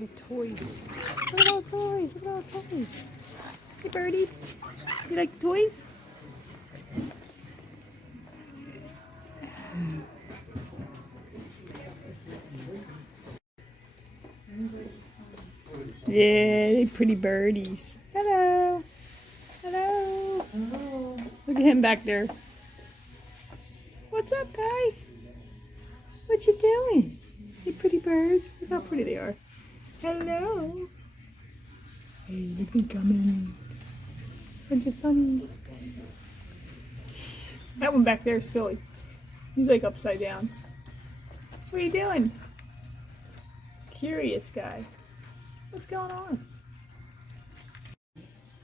Look at toys. Look at all the toys. Look at all the toys. Hey, birdie. You like the toys? Yeah, they pretty birdies. Hello. Hello. Hello. Look at him back there. What's up, guy? What you doing? You pretty birds. Look how pretty they are. Hello. Hey, look at them coming. Bunch of sunnies. That one back there is silly. He's like upside down. What are you doing? Curious guy. What's going on?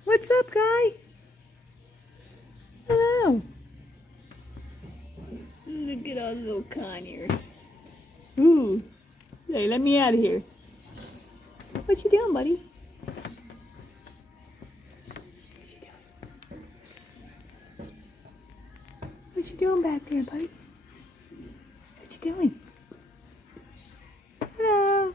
What's up, guy? Hello. Look at all the little Conures. Ooh. Hey, let me out of here. What you doing, buddy? What you doing? What you doing back there, buddy? What you doing? Hello.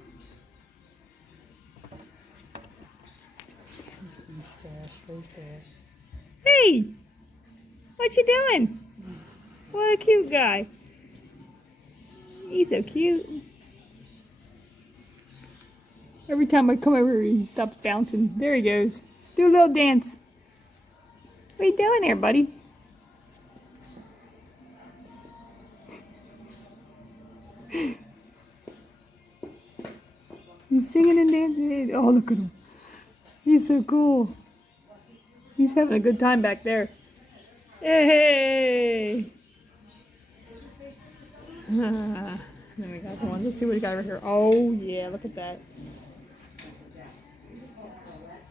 Hey! What you doing? What a cute guy. He's so cute. Every time I come over here, he stops bouncing. There he goes. Do a little dance. What are you doing there, buddy? He's singing and dancing. Oh, look at him. He's so cool. He's having a good time back there. Hey! Then we got the ones. Let's see what we got over here. Oh, yeah, look at that.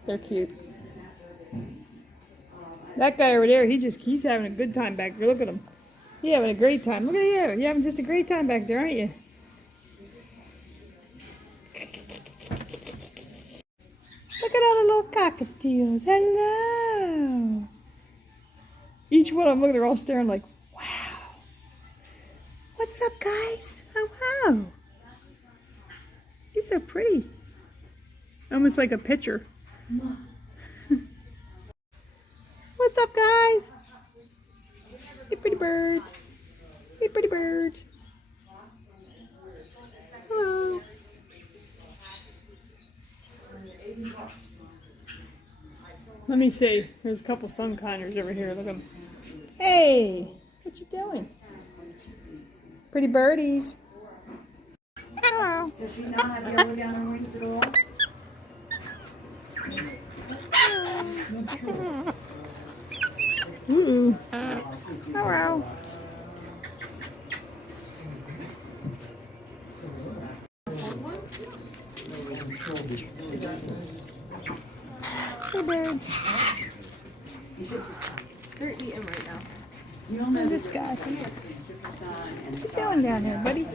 They're cute. That guy over there, he's having a good time back there. Look at him. He's having a great time. Look at you. You're having just a great time back there, aren't you? Look at all the little cockatoos. Hello. Each one of them, look, they're all staring like, wow. What's up, guys? Oh, wow. He's so pretty. Almost like a picture. What's up, guys? Hey, pretty birds. Hey, pretty birds. Hello. Let me see. There's a couple sun Conures over here. Look at them. Hey, what you doing? Pretty birdies. Hello. Does she not have yellow down her wings at all? Ooh. Hello. Hey, birds. They're eating right now. You don't know This guy. What you doing down there, buddy?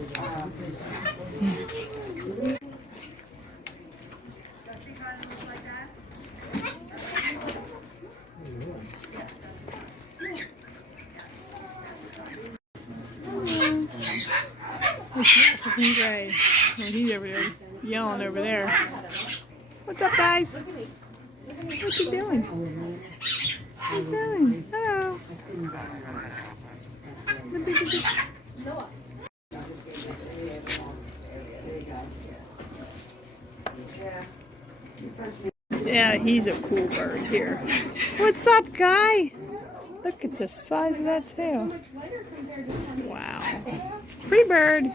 African gray. Oh, he's over there yelling over there. What's up, guys? What you doing? What you doing? Hello. Yeah, he's a cool bird here. What's up, guy? Look at the size of that tail. Wow. Pretty bird.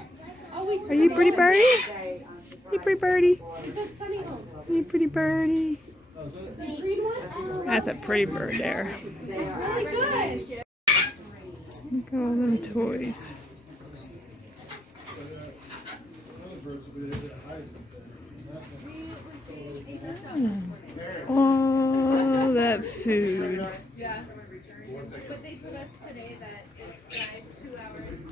Are you pretty birdie? You pretty birdie? You pretty birdie? That's a pretty bird there. Look at all them toys. Oh, that food. Yeah. But they told us today that it's drive 2 hours and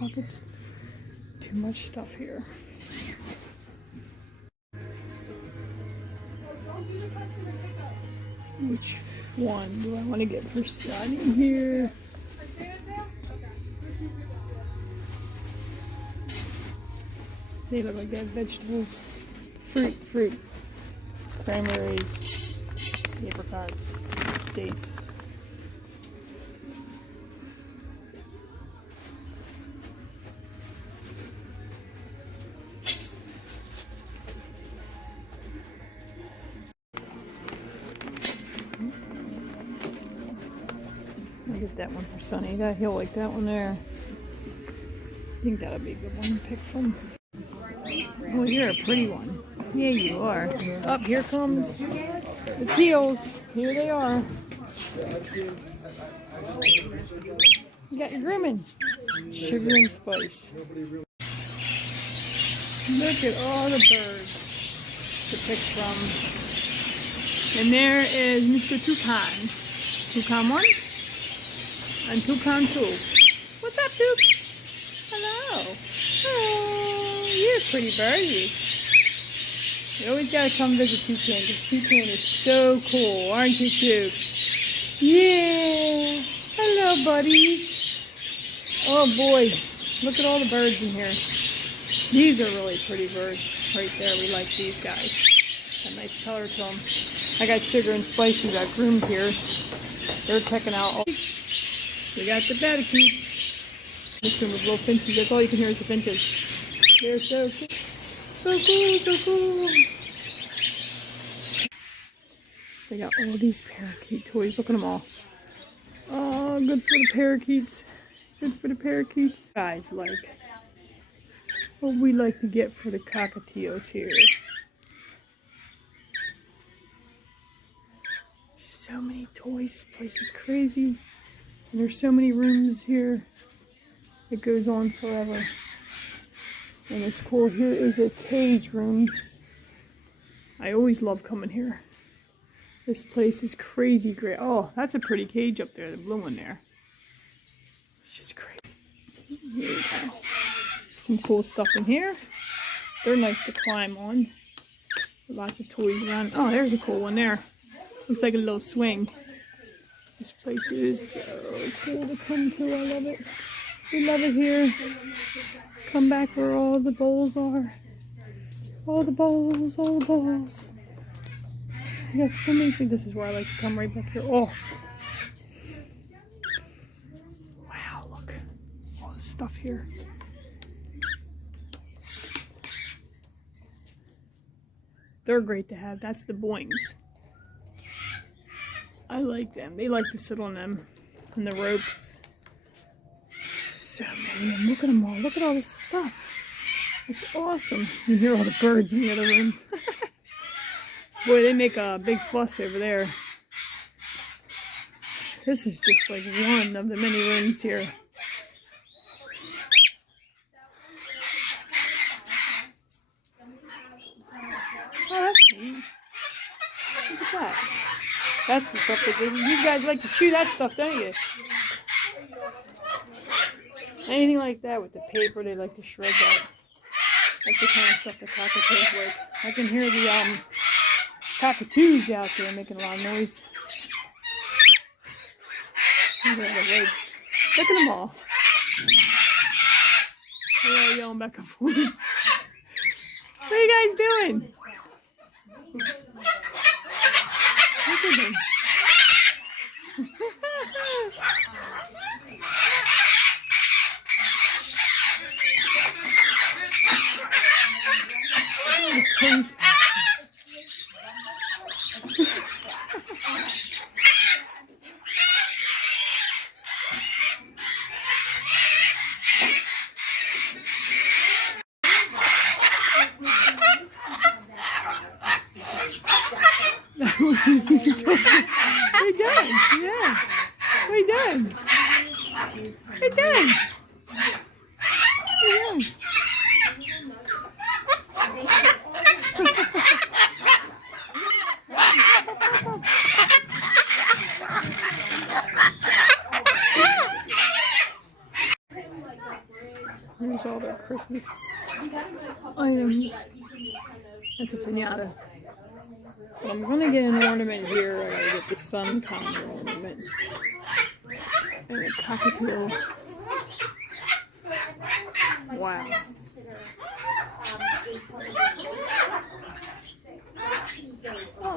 Look, it's too much stuff here. Which one do I want to get for starting here? They look like they have vegetables. Fruit. Cranberries, apricots, dates. I'll get that one for Sonny. He'll like that one there. I think that'll be a good one to pick from. Oh, you're a pretty one. Yeah, you are. Up, here comes the teals. Here they are. You got your grimming. Sugar and spice. Look at all the birds to pick from. And there is Mr. Toucan. Toucan 1 and Toucan 2. What's up, Touc? Hello. Oh, you're a pretty birdie. You always gotta come visit Toucan because Toucan is so cool, aren't you, Touc? Yeah. Hello, buddy. Oh boy, look at all the birds in here. These are really pretty birds right there. We like these guys. Got a nice color to them. I got Sugar and Spice who got groomed here. They're checking out all. We got the parakeets. This room with little finches. That's all you can hear is the finches. They're so cool. So cool, so cool. They got all these parakeet toys. Look at them all. Oh, good for the parakeets. Good for the parakeets. Guys, like what we like to get for the cockatoos here. So many toys. This place is crazy. And there's so many rooms here. It goes on forever. And it's cool. Here is a cage room. I always love coming here. This place is crazy great. Oh, that's a pretty cage up there, the blue one there. It's just crazy. Here we go. Some cool stuff in here. They're nice to climb on. Lots of toys around. Oh, there's a cool one there. Looks like a little swing. This place is so cool to come to. I love it. We love it here. Come back where all the bowls are. All the bowls, all the bowls. I got so many things. This is where I like to come right back here. Oh. Wow, look. All this stuff here. They're great to have. That's the boings. I like them. They like to sit on them. And the ropes. So many of them. Look at them all. Look at all this stuff. It's awesome. You hear all the birds in the other room. Boy, they make a big fuss over there. This is just like one of the many rooms here. Oh, that's neat. Look at that. That's the stuff that you guys like to chew that stuff, don't you? Anything like that with the paper, they like to shred that. That's the kind of stuff the cockatoos like. I can hear the cockatoos out there making a lot of noise. Look at the legs. Look at them all. They're all yelling back and forth. What are you guys doing? Look at them. We're done. Yeah. We're done. We're done. We're done. Here's all their Christmas items. That's a piñata. But I'm gonna get an ornament here. I gotta get the sun condor ornament. And a cockatoo. Wow.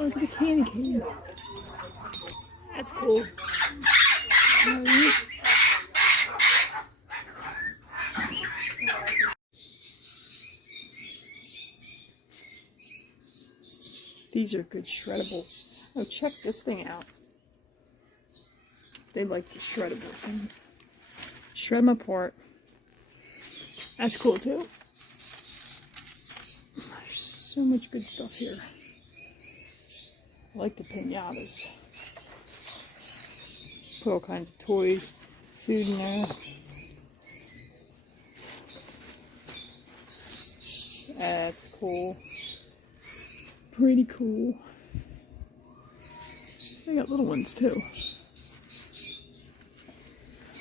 look at the candy cane. That's cool. These are good shreddables. Oh, check this thing out. They like the shreddable things. Shred them apart. That's cool too. There's so much good stuff here. I like the pinatas. Put all kinds of toys, food in there. That's cool. Pretty cool. They got little ones too.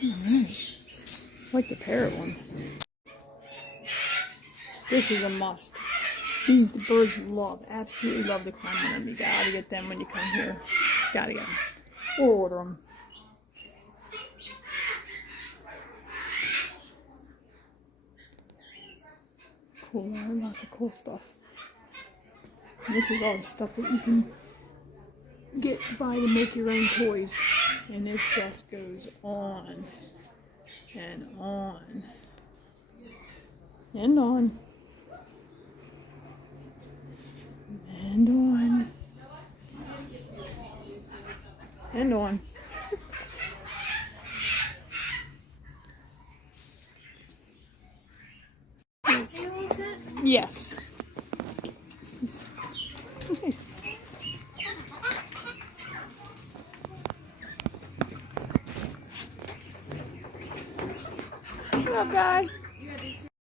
Alright. I like the parrot one. This is a must. These the birds love, absolutely love to climb on them. You gotta get them when you come here. Gotta get them. Or order them. Cool, lots of cool stuff. And this is all the stuff that you can buy to make your own toys. And it just goes on and on and on and on and on. Yes. Okay. What up, guy?